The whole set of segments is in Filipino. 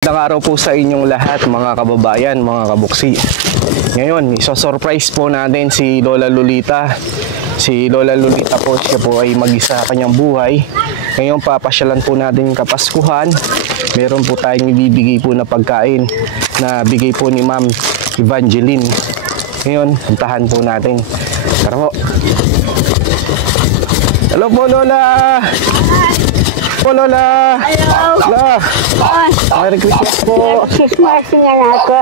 Magandang araw po sa inyong lahat mga kababayan, mga kabuksi. Ngayon, iso-surprise po natin si Lola Lolita. Si Lola Lolita po, siya po ay mag-isa kanyang buhay. Ngayon, papasyalan po natin yung Kapaskuhan. Meron po tayong ibibigay po na pagkain na bigay po ni Ma'am Evangeline. Ngayon, puntahan po natin. Tara po. Hello po, Lola! Po, Lola! Hello! Lola! Merry Christmas po! Christmas nga ako.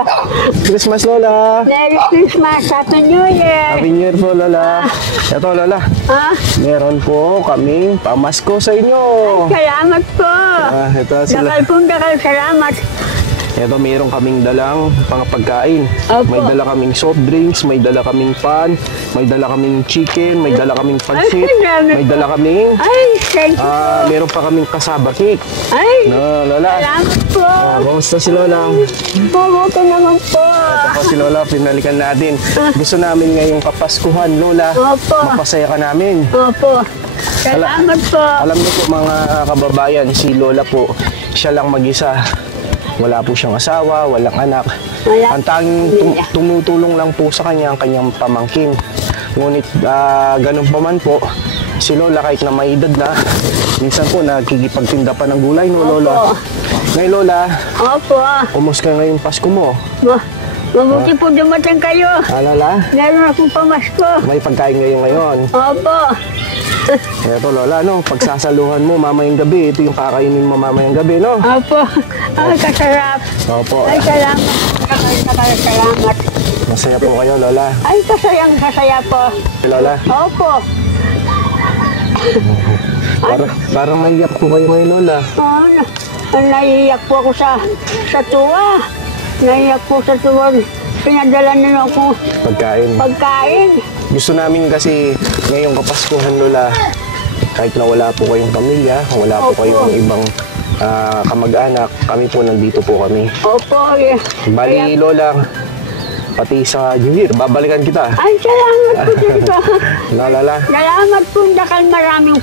Christmas, Lola! Merry Christmas! Happy New Year! Happy New Year po, Lola! Ito, Lola. Ha? Meron po kaming pamasko sa inyo. Salamat po! Ito sila. Dakal pong dakal, salamat. Ito, meron kaming dalang pagkain. Opo. May dala kaming soft drinks, may dala kaming pan, may dala kaming chicken, may dala kaming pansit, Ay, dami may po. dala kaming, Ay, thank you po. meron pa kaming kasaba cake. Ay, No, Lola. salamat po. Kamusta si Lola? Mabuti naman po. Ito po si Lola, pinalikan natin. Gusto namin ngayong Kapaskuhan, Lola. Opo. Mapasaya ka namin. Opo. Salamat po. Alam niyo po mga kababayan, si Lola po, siya lang mag-isa. Wala po siyang asawa, walang anak. Wala. Ang tanging tumutulong lang po sa kanya ang kanyang pamangkin. Ngunit ganun pa man po, si Lola kahit na may edad na, minsan po nagkikipagtinda pa ng gulay, no Lola? Ngayon Lola, Opo. kumusta ngayong Pasko mo? Mabuti po dumating kayo. Lola, Meron akong pamasko. may pagkain ngayon. Opo. Eto Lola, no, pagsasaluhan mo mamayang gabi, ito yung kakainin mo mamayang gabi, no? Opo. Ay, kasarap. Opo, Ay, salamat. Salamat. masaya po kayo Lola. Ay, kasaya po. Lola, Opo. parang naiyak po kayo ngayon Lola. Naiiyak po ako sa tuwa. Naiiyak po sa tuwa. Pinadala nila ako pagkain. Gusto namin kasi ngayong Kapaskuhan Lola, kahit na wala po kayong pamilya, wala po Opo. kayong ibang kamag-anak, kami po nandito po kami. Opo. Bali Lola, pati sa New Year, babalikan kita. Ay, salamat po dito. Lola. Salamat po, Dakal. Maraming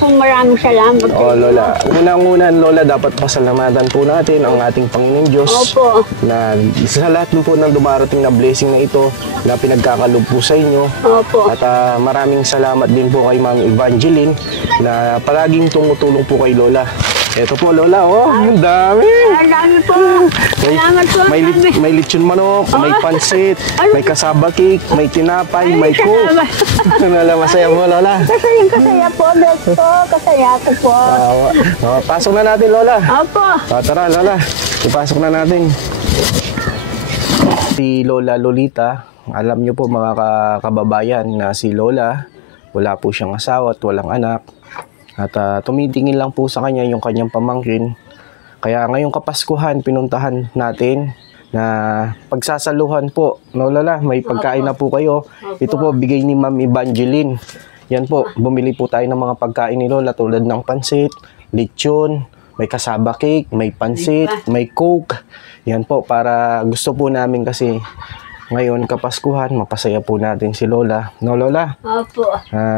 salamat. O Lola, unang-una Lola, dapat pasalamatan po natin ang ating Panginoon Diyos. Opo. Na sa lahat po ng dumarating na blessing na ito na pinagkakalob po sa inyo. Opo. At maraming salamat din po kay Ma'am Evangeline na palaging tumutulong po kay Lola. Ito po Lola, oh, ang dami. Ang dami po. Salamat po. May lechon manok, may pansit, may kasaba cake, may tinapay, may coke. Lola, masaya mo Lola. Kasaya po, Beto. Kasaya ko po. Pasok na natin Lola. Opo. Tara Lola, ipasok na natin. Si Lola Lolita, alam niyo po mga kababayan na si Lola, wala po siyang asawa at walang anak. At tumitingin lang po sa kanya yung kanyang pamangkin. Kaya ngayong Kapaskuhan, pinuntahan natin na pagsasaluhan po. No, Lola, may pagkain na po kayo. Ito po, bigay ni Ma'am Evangeline. Yan po, bumili po tayo ng mga pagkain ni Lola tulad ng pansit, lechon, may kasaba cake, may pansit, may coke. Yan po, para gusto po namin kasi ngayon Kapaskuhan, mapasaya po natin si Lola. No, Lola? Opo.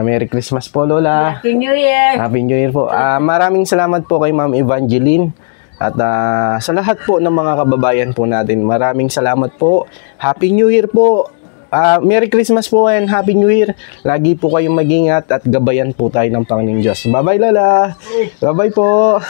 Merry Christmas po, Lola. Happy New Year. Happy New Year po. Maraming salamat po kay Ma'am Evangeline. At sa lahat po ng mga kababayan po natin, maraming salamat po. Happy New Year po. Merry Christmas po and Happy New Year. Lagi po kayong mag-ingat at gabayan po tayo ng Panginoon Diyos. Bye-bye, Lola. Bye-bye po.